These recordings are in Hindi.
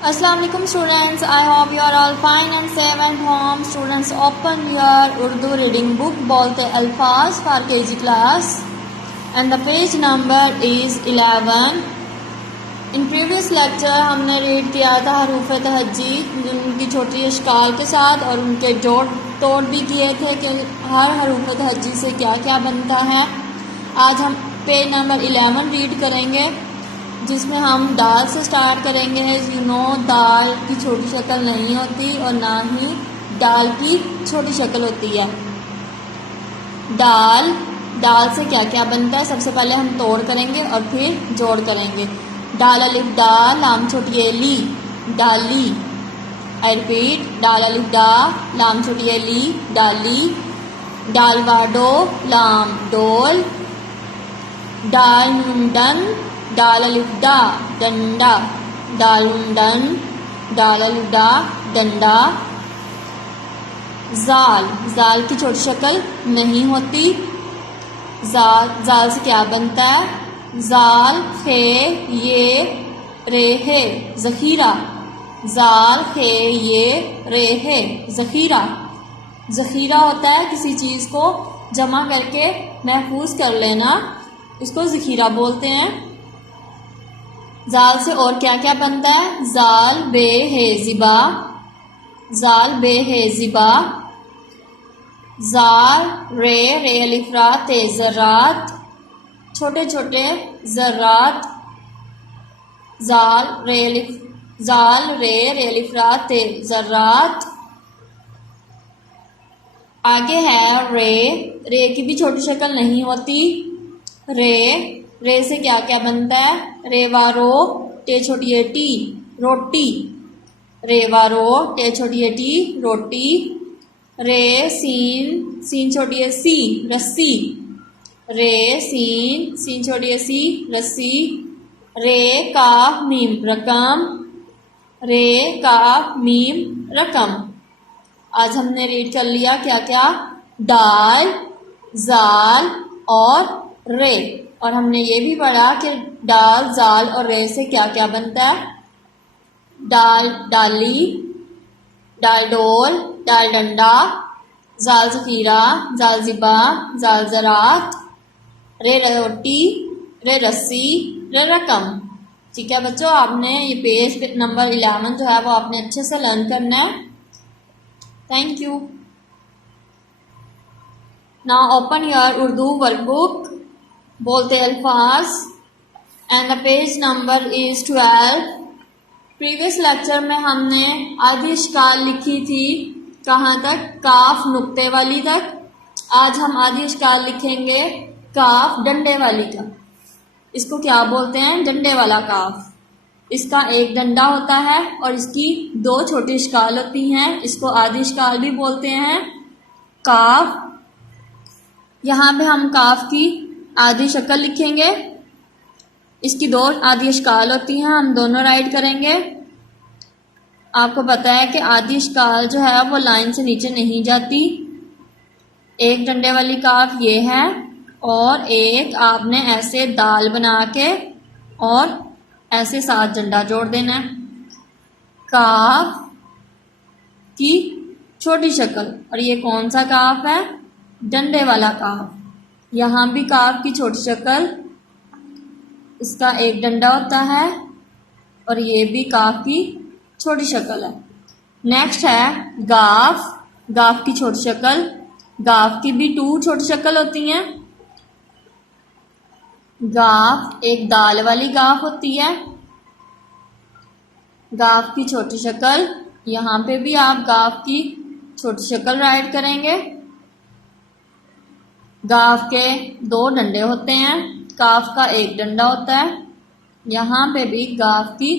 Assalamu alaikum students, I hope you are all fine and safe at home. Students, open your Urdu reading book Bolte Alfaz for KG class and the page number is 11. In previous lecture हमने रीड किया था हरूफ तहज्जी उनकी छोटी अशकाल के साथ और उनके जोड़ तोड़ भी किए थे कि हर हरूफ तहज्जी से क्या क्या बनता है। आज हम पेज नंबर 11 रीड करेंगे जिसमें हम दाल से स्टार्ट करेंगे। यू नो दाल की छोटी शक्ल नहीं होती और ना ही दाल की छोटी शक्ल होती है। दाल से क्या क्या बनता है सबसे पहले हम तोड़ करेंगे और फिर जोड़ करेंगे। दाल अलिफ दा लाम छोटी ए ली डाली। आई रिपीट, दाल अलिफ दा लाम छोटी ए ली डाली। दाल वाडो लाम डोल। दाल मुंडन दाल अलिफ दा डंडा। दाल मुंडन दाल अलिफ दा डंडा। जाल की छोटी शक्ल नहीं होती। जाल से क्या बनता है? जाल खे ये रे है ज़ख़ीरा। जाल खे ये रे है ज़ख़ीरा। ज़ख़ीरा होता है किसी चीज़ को जमा करके महफूज कर लेना, इसको ज़ख़ीरा बोलते हैं। जाल से और क्या क्या बनता है? जाल बे है ज़िबा। जाल बे है ज़िबा। जाल रे अलिफ रा ते ज़रात छोटे छोटे ज़रात। जाल रे अलिफ रा ते ज़रात। आगे है रे की भी छोटी शक्ल नहीं होती। रे से क्या क्या बनता है? रेवारो टे छोटी ए टी रोटी। रेवारो टे छोटी ए टी रोटी। रे सीन छोटी ए सी रस्सी। रे सीन छोटी ए सी रस्सी। रे काफ मीम रकम। रे काफ मीम रकम। आज हमने रीड कर लिया क्या क्या? दाल, जाल और रे। और हमने ये भी पढ़ा कि दाल, जाल और रे से क्या क्या बनता है? दाल डाली, दाल डोल, दाल डंडा, जाल ज़ख़ीरा, जाल ज़िबा, जाल ज़रात, रे रोटी, रे रस्सी, रे रकम। ठीक है बच्चों, आपने ये पेज नंबर 11 जो है वो आपने अच्छे से लर्न करना है। Thank you. Now open your Urdu workbook बोलते अल्फाज and the page number is 12। Previous lecture में हमने आधी अशकाल लिखी थी कहाँ तक? काफ नुक्ते वाली तक। आज हम आधी अशकाल लिखेंगे काफ डंडे वाली का। इसको क्या बोलते हैं? डंडे वाला काफ। इसका एक डंडा होता है और इसकी दो छोटी अशकाल होती हैं, इसको आधी अशकाल भी बोलते हैं। काफ, यहाँ पे हम काफ की आधी शक्ल लिखेंगे। इसकी दो आधी अशकाल होती हैं, हम दोनों राइट करेंगे। आपको पता है कि आधी अशकाल जो है वो लाइन से नीचे नहीं जाती। एक डंडे वाली काफ ये है और एक आपने ऐसे दाल बना के और ऐसे साथ डंडा जोड़ देना है। काफ की छोटी शक्ल, और ये कौन सा काफ है? डंडे वाला काफ। यहाँ भी काफ की छोटी शक्ल, इसका एक डंडा होता है और ये भी काफ की छोटी शक्ल है। नेक्स्ट है गाफ की छोटी शक्ल। गाफ की भी 2 छोटी शक्ल होती हैं। गाफ एक दाल वाली गाफ होती है। गाफ की छोटी शक्ल, यहाँ पे भी आप गाफ की छोटी शक्ल राइट करेंगे। गाफ के 2 डंडे होते हैं, काफ का एक डंडा होता है। यहाँ पे भी गाफ की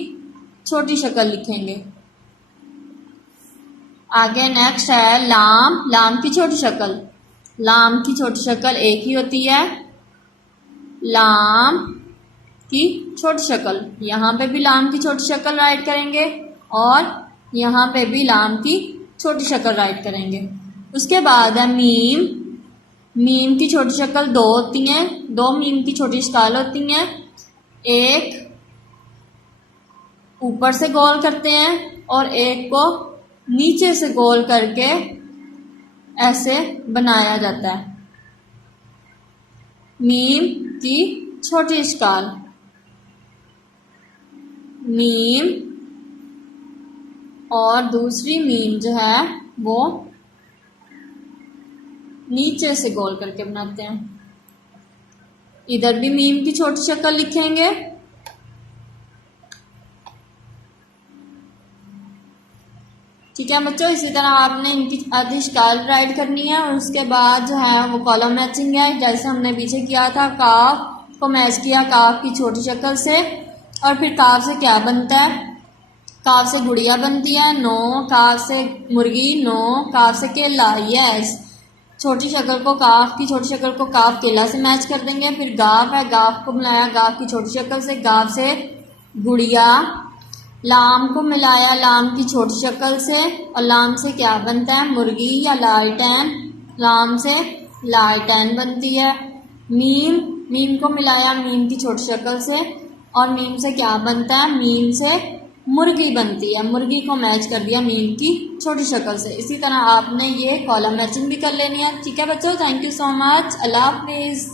छोटी शक्ल लिखेंगे। आगे नेक्स्ट है लाम की छोटी शक्ल। लाम की छोटी शक्ल एक ही होती है। लाम की छोटी शक्ल, यहाँ पे भी लाम की छोटी शक्ल राइट करेंगे और यहाँ पे भी लाम की छोटी शक्ल राइट करेंगे। उसके बाद है मीम की छोटी शक्ल 2 होती हैं। 2 मीम की छोटी अशकाल होती हैं। एक ऊपर से गोल करते हैं और एक को नीचे से गोल करके ऐसे बनाया जाता है। मीम की छोटी स्काल, मीम, और दूसरी मीम जो है वो नीचे से गोल करके बनाते हैं। इधर भी मीम की छोटी शक्ल लिखेंगे। ठीक है बच्चों, इसी तरह आपने इनकी आधी स्काल राइट करनी है और उसके बाद जो है वो कॉलम मैचिंग है, जैसे हमने पीछे किया था। काफ को मैच किया काफ की छोटी शक्ल से, और फिर काफ से क्या बनता है, काफ से गुड़िया बनती है, नो, काफ से मुर्गी, नो, काफ से केला, यस। छोटी शक्ल को काफ की छोटी शक्ल को काफ केला से मैच कर देंगे। फिर गाफ है, गाफ को बनाया गाफ की छोटी शक्ल से, गाफ से गुड़िया। लाम को मिलाया लाम की छोटी शक्ल से, और लाम से क्या बनता है, मुर्गी या लालटेन, लाम से लालटेन बनती है। मीम, मीम को मिलाया मीम की छोटी शक्ल से, और मीम से क्या बनता है, मीम से मुर्गी बनती है, मुर्गी को मैच कर दिया मीम की छोटी शक्ल से। इसी तरह आपने ये कॉलम मैचिंग भी कर लेनी है। ठीक है बच्चों, thank you so much, Allah Hafiz.